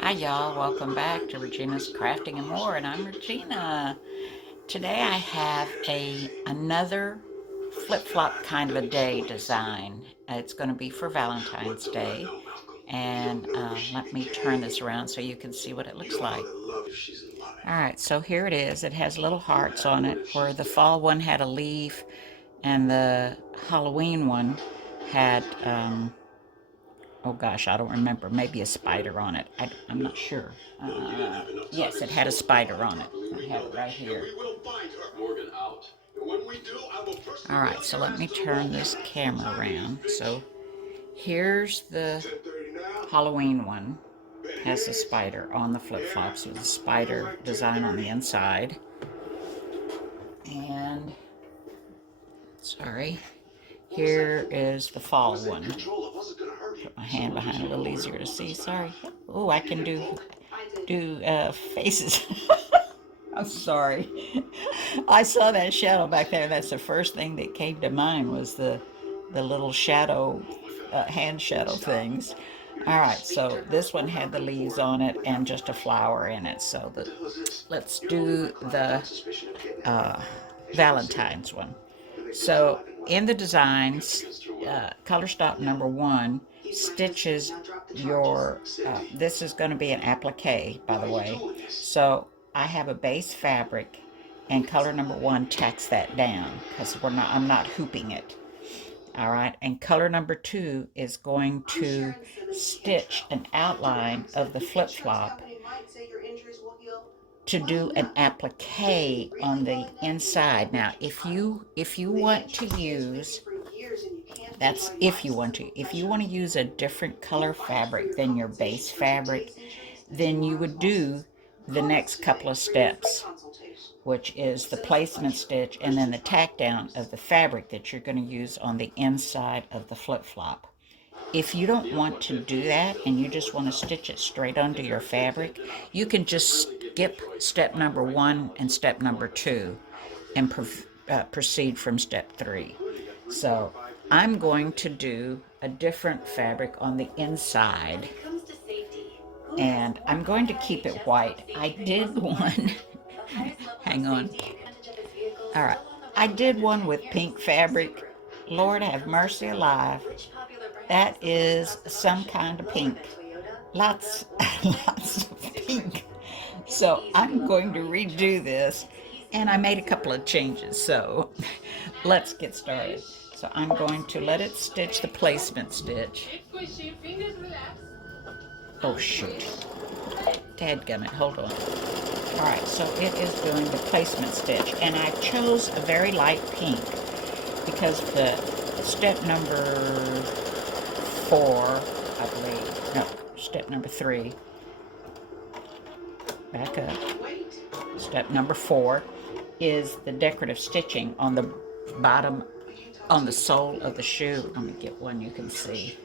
Hi y'all, welcome back to Regina's Crafting and More, and I'm Regina. Today I have another flip-flop kind of a day design. It's going to be for Valentine's Day, and let me turn this around so you can see what it looks like. Alright, so here it is. It has little hearts on it, where the fall one had a leaf and the Halloween one had oh gosh, I don't remember. Maybe a spider on it. I'm not sure. Yes, it had a spider on it. I have it right here. Alright, so let me turn this camera around. So here's the Halloween one. Has a spider on the flip-flops with a spider design on the inside. And, sorry, here is the fall one. Put my hand behind a little easier to see. Sorry. Oh, I can do faces. I'm sorry. I saw that shadow back there. That's the first thing that came to mind was the little shadow, hand shadow things. All right, so this one had the leaves on it and just a flower in it. So let's do the Valentine's one. So in the designs, color stop number 1 stitches your, this is going to be an applique, by the way. So I have a base fabric, and color number 1 tacks that down because I'm not hooping it. All right, and color number 2 is going to stitch an outline of the flip-flop to do an applique on the inside. Now, if you want to use, that's if you want to. If you want to use a different color fabric than your base fabric, then you would do the next couple of steps, which is the placement stitch and then the tack down of the fabric that you're going to use on the inside of the flip-flop. If you don't want to do that and you just want to stitch it straight onto your fabric, you can just skip step number 1 and step number 2 and proceed from step 3. So I'm going to do a different fabric on the inside, and I'm going to keep it white. I did one, hang on. All right, I did one with pink fabric. Lord have mercy alive. That is some kind of pink. Lots, lots of pink. So I'm going to redo this, and I made a couple of changes. So let's get started. So I'm going to let it stitch the placement stitch. Oh shoot. Dadgummit, hold on. Alright, so it is doing the placement stitch, and I chose a very light pink because the step number 4, I believe, no, step number 3, back up, step number 4 is the decorative stitching on the bottom, on the sole of the shoe. Let me get one you can see.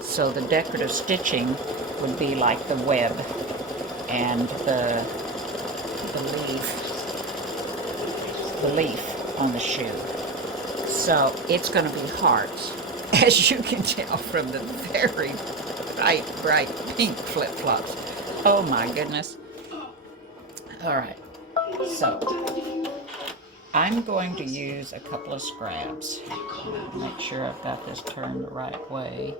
So the decorative stitching would be like the web and the leaf on the shoe. So it's going to be hearts, as you can tell from the very bright pink flip-flops. Oh my goodness. All right, so I'm going to use a couple of scraps. Make sure I've got this turned the right way.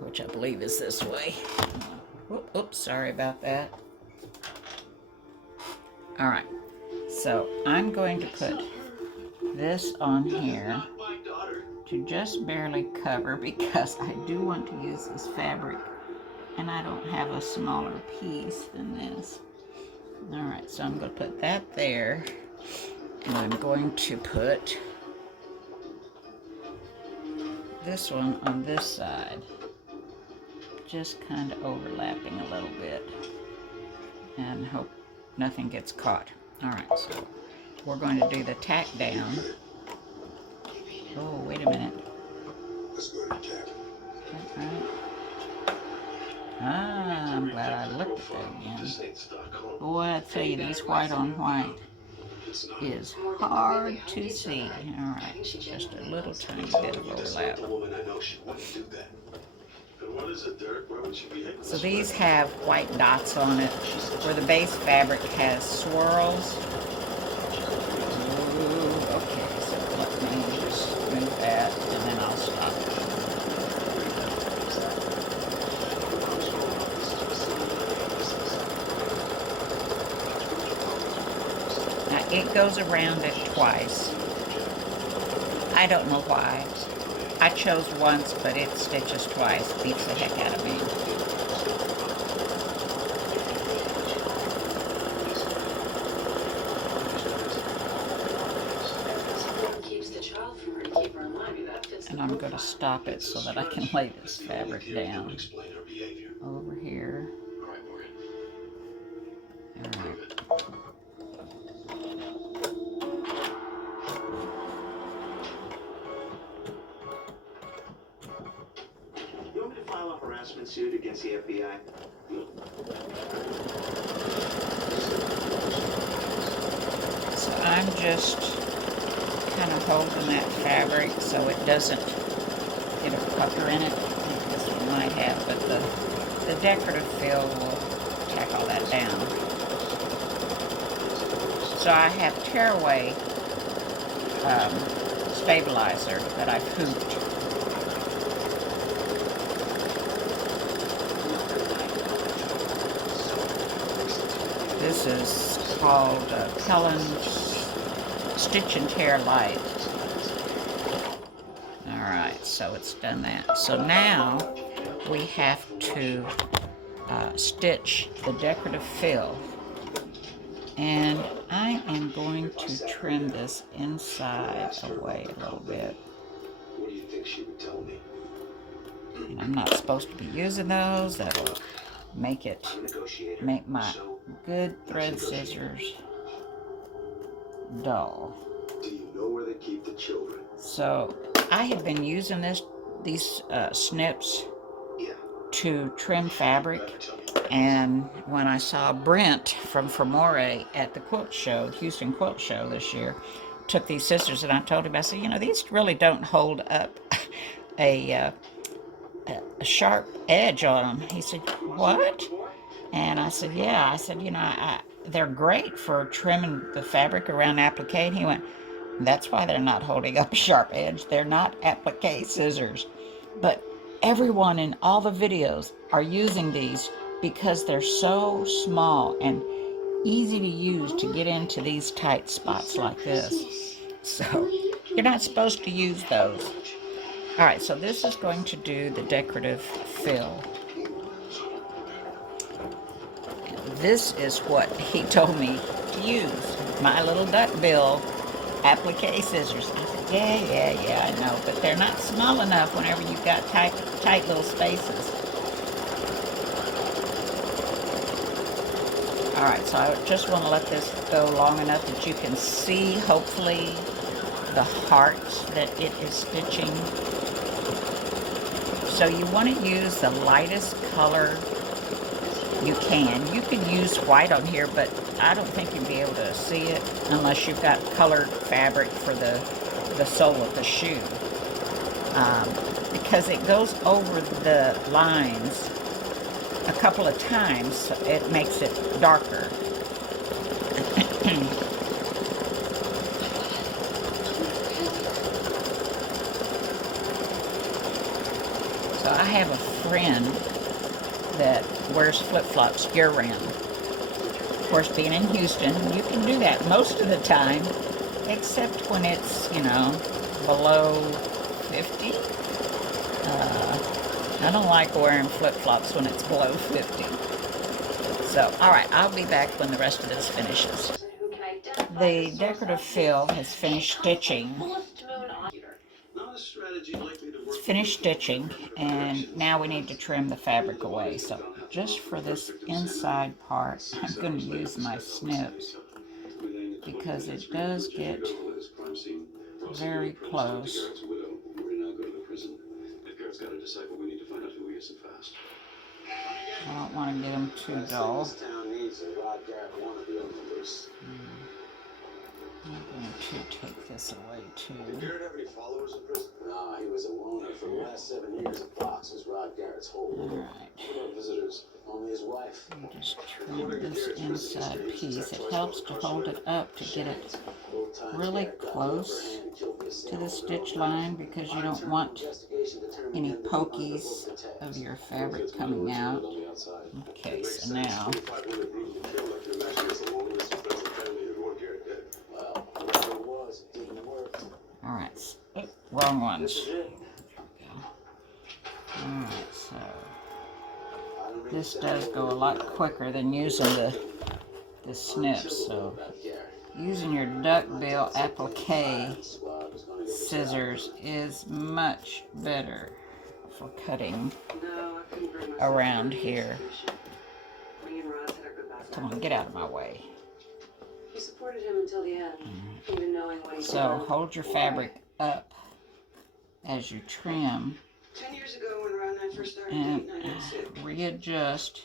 Which I believe is this way. Oops, sorry about that. All right, so I'm going to put this on here to just barely cover because I do want to use this fabric and I don't have a smaller piece than this. All right, so I'm going to put that there, and I'm going to put this one on this side, just kind of overlapping a little bit, and hope nothing gets caught. All right, so we're going to do the tack down. Oh, wait a minute. All right. I'm glad I looked at that again. Boy, I tell you, these white on white is hard to see. All right, just a little tiny bit of overlap. So these have white dots on it, where the base fabric has swirls. Ooh, okay, so let me just move that, and then I'll stop. Now it goes around it twice. I don't know why. I chose once, but it stitches twice. Beats the heck out of me. And I'm going to stop it so that I can lay this fabric down over here. All right. You want me to file a harassment suit against the FBI? So I'm just kind of holding that fabric so it doesn't get a pucker in it. I think this one might have, but the decorative fill will tack all that down. So I have tearaway stabilizer that I've hooped. This is called Pellin's Stitch and Tear Light. Alright, so it's done that. So now we have to stitch the decorative fill. And I am going to trim this inside away a little bit. What do you think she would tell me? And I'm not supposed to be using those. That'll make my good thread scissors dull. Do you know where they keep the children? So I have been using these snips to trim fabric, and when I saw Brent from Fermore at the quilt show, Houston Quilt Show this year, took these scissors, and I told him, I said, you know, these really don't hold up a sharp edge on them. He said, what? And I said, yeah. I said, you know, they're great for trimming the fabric around applique. And he went, that's why they're not holding up a sharp edge. They're not applique scissors. But everyone in all the videos are using these because they're so small and easy to use to get into these tight spots like this. So you're not supposed to use those. All right, so this is going to do the decorative fill. This is what he told me to use, my little duckbill applique scissors. I said, yeah, I know, but they're not small enough whenever you've got tight little spaces. All right, so I just want to let this go long enough that you can see, hopefully, the heart that it is stitching. So you want to use the lightest color you can. You can use white on here, but I don't think you'll be able to see it unless you've got colored fabric for the sole of the shoe. Because it goes over the lines a couple of times, so it makes it darker. So I have a friend that wears flip-flops year-round. Of course, being in Houston, you can do that most of the time, except when it's, you know, below 50. I don't like wearing flip-flops when it's below 50. So, all right, I'll be back when the rest of this finishes. The decorative fill has finished stitching. It's finished stitching, and now we need to trim the fabric away. So just for this inside part, I'm going to use my snips because it does get very close. I don't want to get them too dull. to take this away too. Did Garrett have any followers in prison? No, he was a loner for the last 7 years. A box was Rod Garrett's whole All world. right. What about visitors? Only his wife. You just trim this inside piece. It helps to hold it up to get it really close to the stitch line because you don't want any pokies of your fabric coming out. Okay, so now all right, wrong ones. All right, so this does go a lot quicker than using the snips. So using your duckbill applique scissors is much better for cutting around here. Come on, get out of my way. He supported him until the end, even knowing what he So hold your fabric up as you trim 10 years ago when Ron and I first started and dating, I got sick. readjust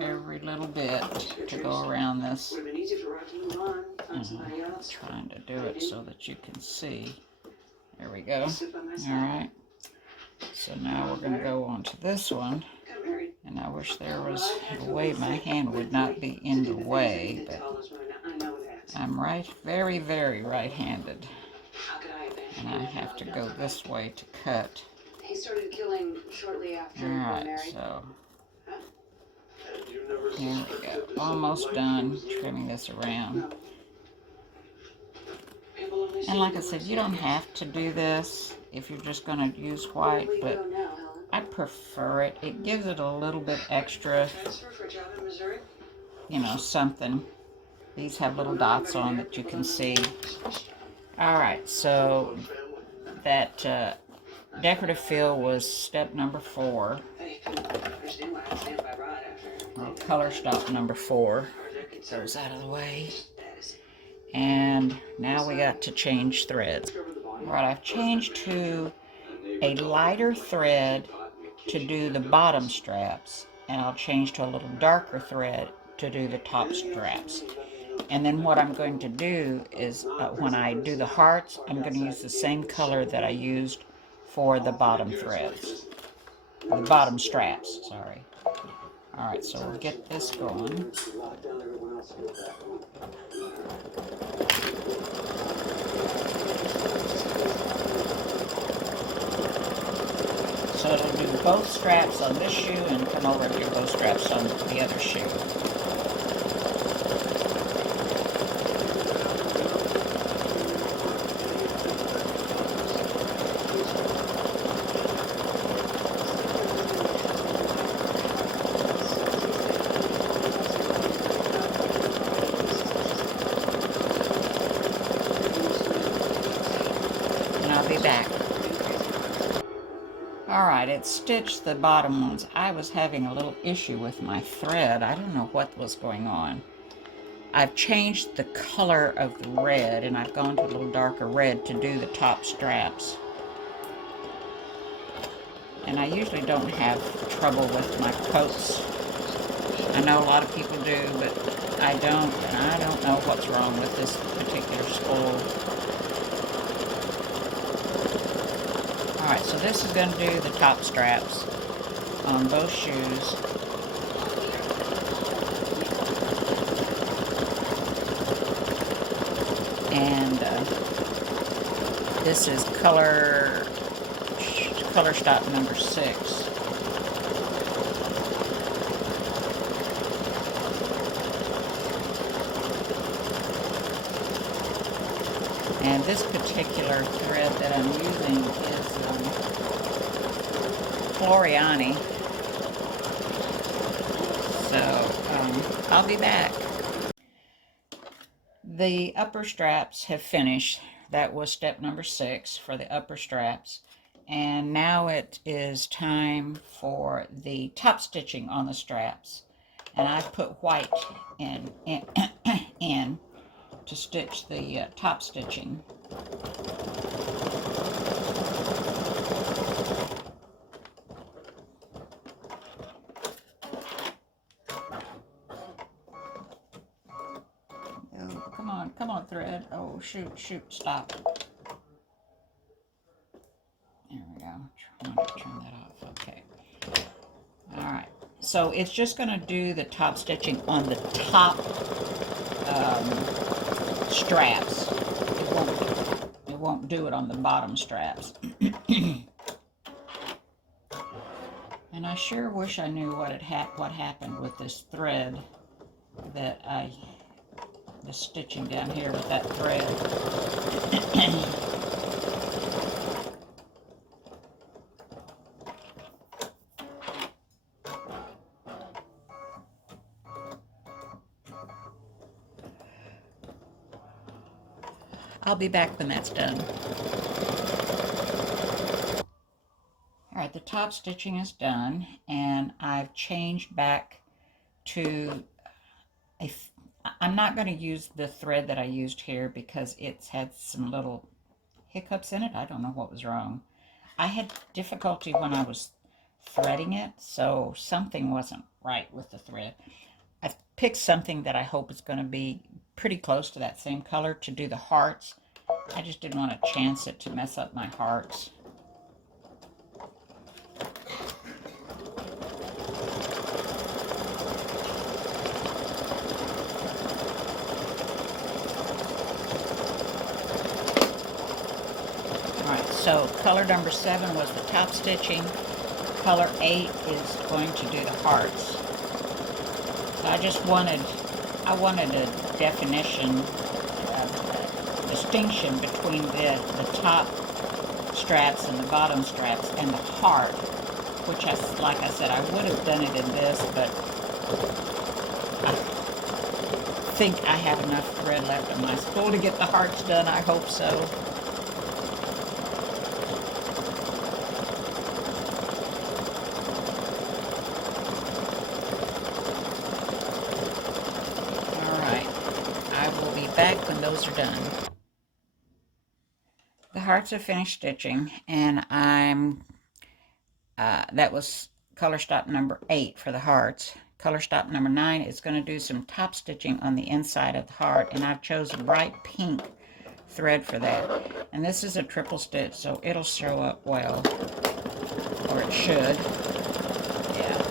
every little bit to go around this. Would have been easy for Ron to move on, find somebody else. Trying to do it so that you can see. There we go. Sit by my All side. right. So now we're going to go on to this one. Got married. And I wish there was a way my hand would not be in the way, but I know that. I'm very, very right-handed. How could I abandon And I have to go this way to cut. He started killing shortly after we were Alright, married. so And you never here we suspected go. this Almost life done was living? trimming this around. No. People only see And like I the said, worst you don't in us. have to do this if you're just going to use Where white, will you but go now, Helen? I prefer it. It gives it a little bit extra, Transfer for a job in Missouri? you know, something. These have little dots on that you can see. Alright, so that decorative fill was step number 4. I understand why I stand by Rod after. Or color stop number 4. Get those out of the way. And now we got to change threads. Alright, I've changed to a lighter thread to do the bottom straps, and I'll change to a little darker thread to do the top straps. And then what I'm going to do is when I do the hearts, I'm going to use the same color that I used for the bottom threads, or the bottom straps, sorry. Alright, so we'll get this going. So it'll do both straps on this shoe and come over and do both straps on the other shoe. And I'll be back. Alright, it stitched the bottom ones. I was having a little issue with my thread. I don't know what was going on. I've changed the color of the red, and I've gone to a little darker red to do the top straps. And I usually don't have trouble with my coats. I know a lot of people do, but I don't, and I don't know what's wrong with this particular spool. Alright, so this is going to do the top straps on both shoes. And this is color stop number 6. And this particular thread that I'm using is Floriani. So I'll be back. The upper straps have finished. That was step number 6 for the upper straps. And now it is time for the top stitching on the straps. And I've put white in to stitch the top stitching. Oh, come on, thread. Oh, shoot, stop. There we go. I'm going to turn that off. Okay. All right. So it's just going to do the top stitching on the top straps. It won't do it on the bottom straps. And I sure wish I knew what happened with this thread that the stitching down here with that thread. I'll be back when that's done. All right, the top stitching is done, and I've changed back to I'm not going to use the thread that I used here because it's had some little hiccups in it. I don't know what was wrong. I had difficulty when I was threading it, so something wasn't right with the thread. I've picked something that I hope is going to be pretty close to that same color to do the hearts. I just didn't want to chance it to mess up my hearts. So color number 7 was the top stitching. Color 8 is going to do the hearts. So I wanted a definition, distinction between the top straps and the bottom straps and the heart, which like I said, I would have done it in this, but I think I have enough thread left in my spool to get the hearts done. I hope so. Back when those are done. The hearts are finished stitching, and that was color stop number 8 for the hearts. Color stop number 9 is going to do some top stitching on the inside of the heart, and I've chosen bright pink thread for that. And this is a triple stitch, so it'll show up well, or it should. Yeah.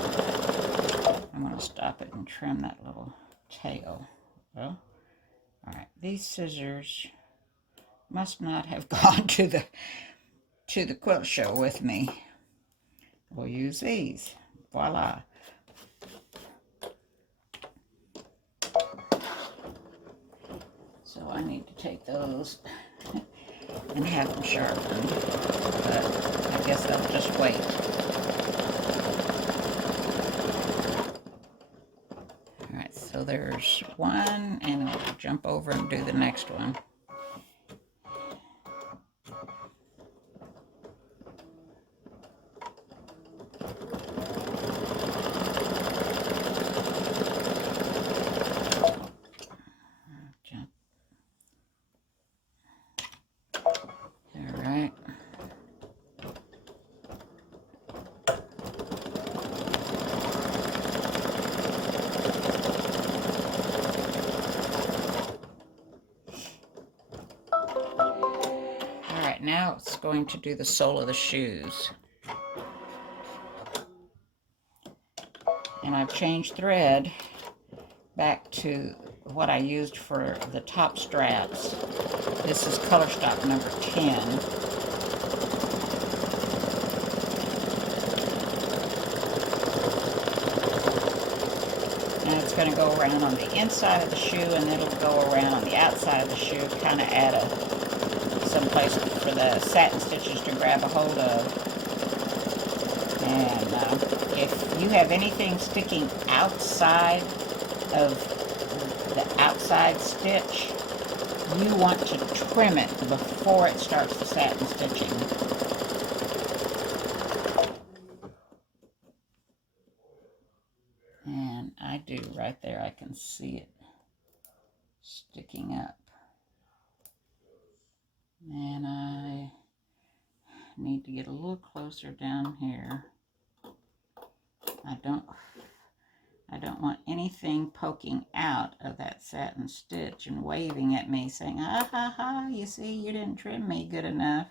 I'm going to stop it and trim that little tail. Well, all right, these scissors must not have gone to the quilt show with me. We'll use these. Voila. So I need to take those and have them sharpened, but I guess I'll just wait. All right, so there's one, and I'll jump over and do the next one. Now it's going to do the sole of the shoes. And I've changed thread back to what I used for the top straps. This is color stop number 10. And it's going to go around on the inside of the shoe, and it'll go around on the outside of the shoe, kind of add some place for the satin stitches to grab a hold of. And if you have anything sticking outside of the outside stitch, you want to trim it before it starts the satin stitching. And I do right there. I can see it sticking up. And I need to get a little closer down here. I don't want anything poking out of that satin stitch and waving at me saying, ah ha ha, you see, you didn't trim me good enough.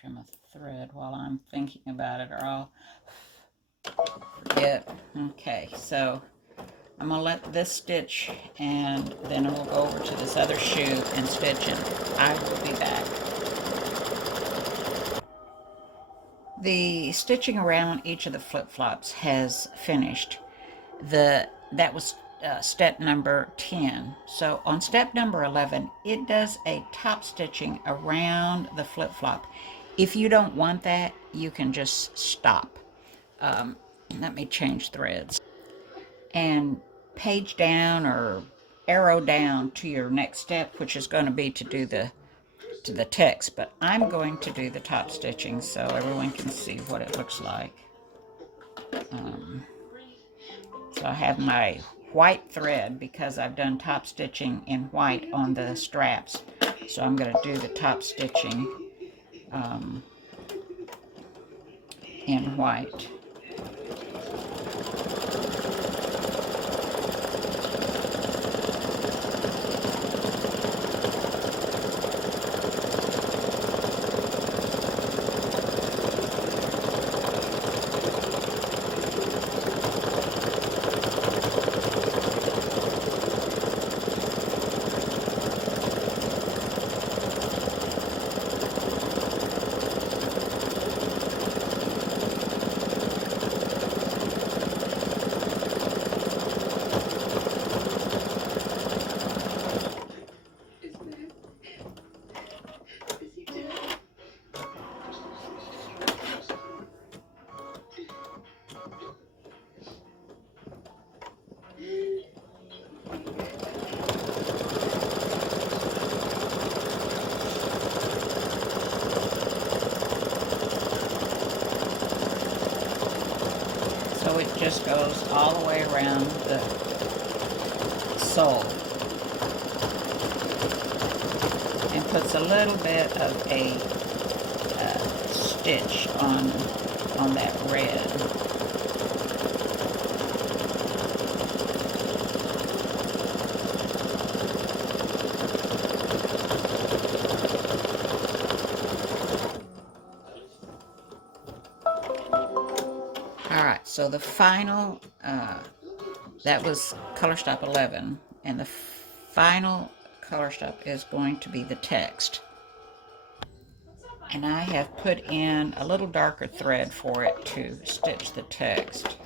Trim a thread while I'm thinking about it, or I'll forget. Okay, so I'm going to let this stitch, and then we'll go over to this other shoe and stitch, and I will be back. The stitching around each of the flip-flops has finished. That was step number 10. So on step number 11, it does a top stitching around the flip-flop. If you don't want that, you can just stop. Let me change threads. And page down or arrow down to your next step, which is going to be to do the text, but I'm going to do the top stitching so everyone can see what it looks like. So I have my white thread because I've done top stitching in white on the straps, so I'm going to do the top stitching in white. So it just goes all the way around the sole and puts a little bit of a stitch on that red. All right, so the final, that was color stop 11, and the final color stop is going to be the text. And I have put in a little darker thread for it to stitch the text.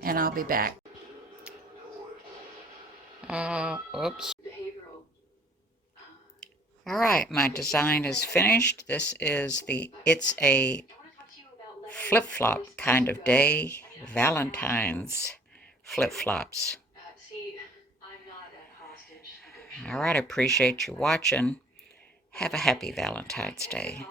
And I'll be back. Oops. All right, my design is finished. This is it's a flip-flop kind of day, Valentines flip-flops. All right, I appreciate you watching. Have a happy Valentine's Day.